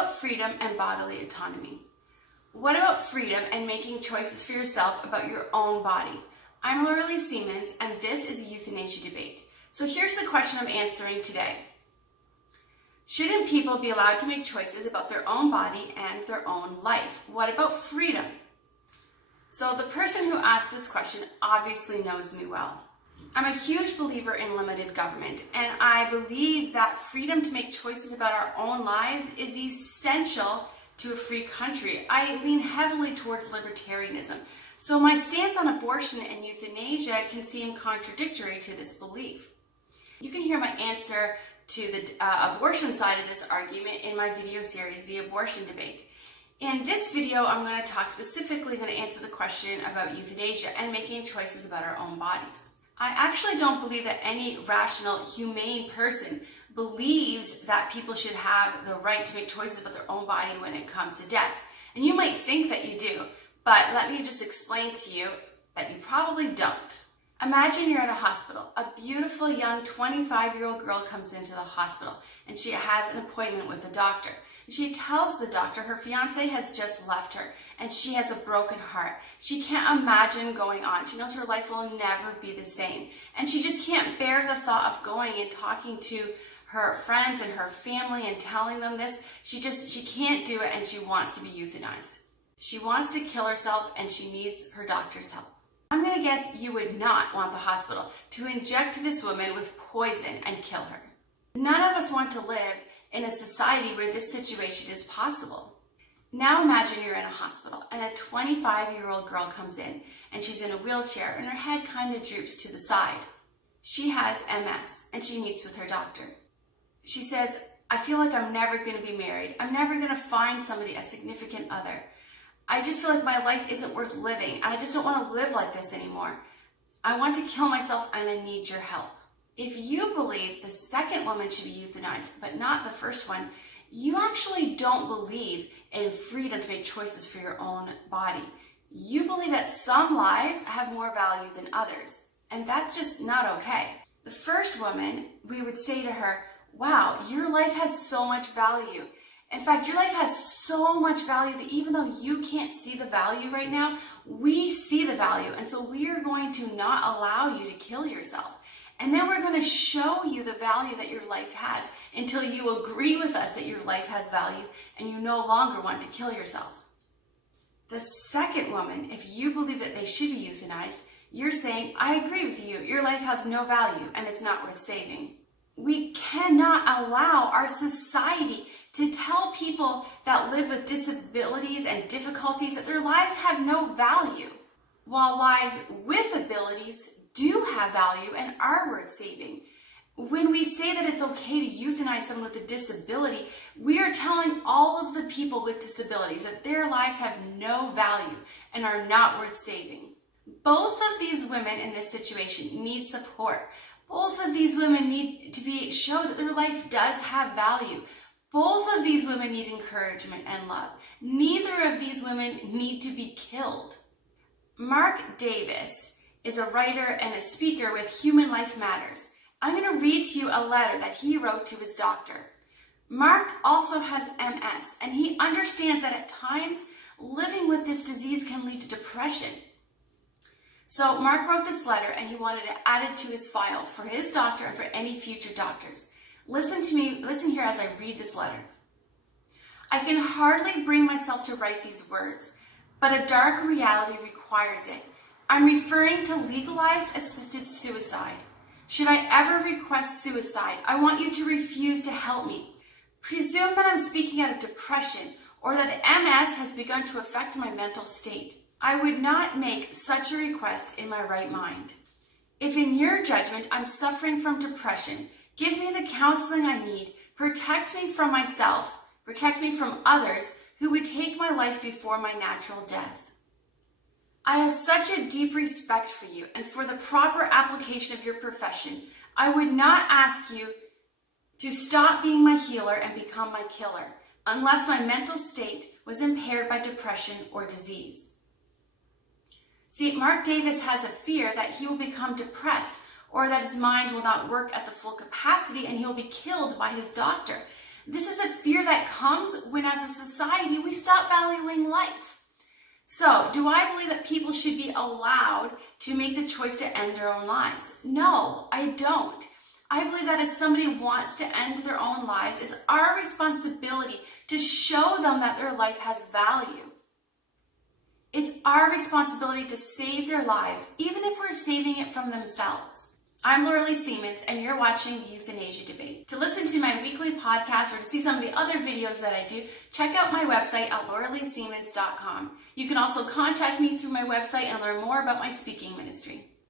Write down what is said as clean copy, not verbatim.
about freedom and bodily autonomy? What about freedom and making choices for yourself about your own body? I'm Laura Siemens, and this is the Euthanasia Debate. So here's the question I'm answering today. Shouldn't people be allowed to make choices about their own body and their own life? What about freedom? So the person who asked this question obviously knows me well. I'm a huge believer in limited government, and I believe that freedom to make choices about our own lives is essential to a free country. I lean heavily towards libertarianism, so my stance on abortion and euthanasia can seem contradictory to this belief. You can hear my answer to the abortion side of this argument in my video series, The Abortion Debate. In this video, I'm going to talk specifically, going to answer the question about euthanasia and making choices about our own bodies. I actually don't believe that any rational, humane person believes that people should have the right to make choices about their own body when it comes to death. And you might think that you do, but let me just explain to you that you probably don't. Imagine you're at a hospital. A beautiful young 25-year-old girl comes into the hospital and she has an appointment with a doctor. She tells the doctor her fiance has just left her and she has a broken heart. She can't imagine going on. She knows her life will never be the same. And she just can't bear the thought of going and talking to her friends and her family and telling them this. She can't do it, and she wants to be euthanized. She wants to kill herself and she needs her doctor's help. I'm going to guess you would not want the hospital to inject this woman with poison and kill her. None of us want to live in a society where this situation is possible. Now imagine you're in a hospital and a 25-year-old girl comes in and she's in a wheelchair and her head kind of droops to the side. She has MS and she meets with her doctor. She says, I feel like I'm never going to be married. I'm never going to find somebody, a significant other. I just feel like my life isn't worth living and I just don't want to live like this anymore. I want to kill myself and I need your help. If you believe the second woman should be euthanized, but not the first one, you actually don't believe in freedom to make choices for your own body. You believe that some lives have more value than others, and that's just not okay. The first woman, we would say to her, wow, your life has so much value. In fact, your life has so much value that even though you can't see the value right now, we see the value, and so we are going to not allow you to kill yourself. And then we're going to show you the value that your life has until you agree with us that your life has value and you no longer want to kill yourself. The second woman, if you believe that they should be euthanized, you're saying, I agree with you. Your life has no value and it's not worth saving. We cannot allow our society to tell people that live with disabilities and difficulties that their lives have no value, while lives with abilities do have value and are worth saving. When we say that it's okay to euthanize someone with a disability, we are telling all of the people with disabilities that their lives have no value and are not worth saving. Both of these women in this situation need support. Both of these women need to show that their life does have value. Both of these women need encouragement and love. Neither of these women need to be killed. Mark Davis is a writer and a speaker with Human Life Matters. I'm going to read to you a letter that he wrote to his doctor. Mark also has MS, and he understands that at times living with this disease can lead to depression. So Mark wrote this letter and he wanted it added to his file for his doctor and for any future doctors. Listen to me, listen here as I read this letter. I can hardly bring myself to write these words, but a dark reality requires it. I'm referring to legalized assisted suicide. Should I ever request suicide, I want you to refuse to help me. Presume that I'm speaking out of depression or that MS has begun to affect my mental state. I would not make such a request in my right mind. If in your judgment I'm suffering from depression, give me the counseling I need, protect me from myself, protect me from others who would take my life before my natural death. I have such a deep respect for you and for the proper application of your profession. I would not ask you to stop being my healer and become my killer unless my mental state was impaired by depression or disease. See, Mark Davis has a fear that he will become depressed or that his mind will not work at the full capacity and he'll be killed by his doctor. This is a fear that comes when as a society we stop valuing life. So, do I believe that people should be allowed to make the choice to end their own lives? No, I don't. I believe that if somebody wants to end their own lives, it's our responsibility to show them that their life has value. It's our responsibility to save their lives, even if we're saving it from themselves. I'm Laura Lee Siemens, and you're watching the Euthanasia Debate. To listen to my weekly podcast or to see some of the other videos that I do, check out my website at lauraleesiemens.com. You can also contact me through my website and learn more about my speaking ministry.